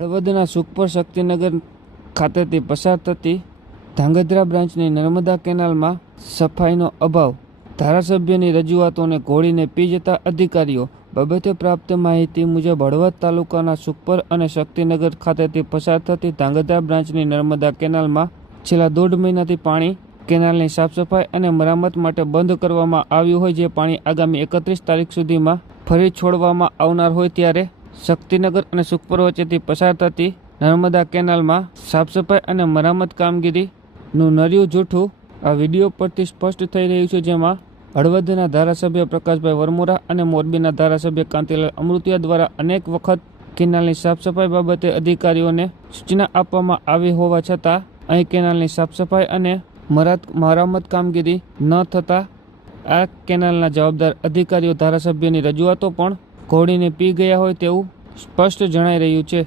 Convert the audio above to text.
હળવદના સુખપર શક્તિનગર ખાતેથી પસાર થતી ધાંગધ્રા બ્રાન્ચની નર્મદા કેનાલમાં સફાઈનો અભાવ, ધારાસભ્યની રજૂઆતોને ઘોળીને પી જતા અધિકારીઓ બાબતે પ્રાપ્ત માહિતી મુજબ હળવદ તાલુકાના સુખપર અને શક્તિનગર ખાતેથી પસાર થતી ધાંગધ્રા બ્રાન્ચની નર્મદા કેનાલમાં છેલ્લા 1.5 મહિનાથી પાણી કેનાલની સાફસફાઈ અને મરામત માટે બંધ કરવામાં આવ્યું હોય, જે પાણી આગામી 31 તારીખ સુધીમાં ફરી છોડવામાં આવનાર હોય ત્યારે શક્તિનગર અને સુખપર વચ્ચેથી પસાર થતી નર્મદા કેનાલમાં સાફસફાઈ અને મરામત કામગીરીનું નર્યું જૂઠું આ વિડીયો પરથી સ્પષ્ટ થઈ રહ્યું છે, જેમાં હળવદના ધારાસભ્ય પ્રકાશભાઈ વરમોરા અને મોરબીના ધારાસભ્ય કાંતિલાલ અમૃતિયા દ્વારા અનેક વખત કેનાલની સાફસફાઈ બાબતે અધિકારીઓને સૂચના આપવામાં આવી હોવા છતાં અહીં કેનાલની સાફસફાઈ અને મરામત કામગીરી ન થતાં આ કેનાલના જવાબદાર અધિકારીઓ ધારાસભ્યની રજૂઆતો પણ ઘોળીને પી ગયા હોય તેવું સ્પષ્ટ જણાઈ રહ્યું છે।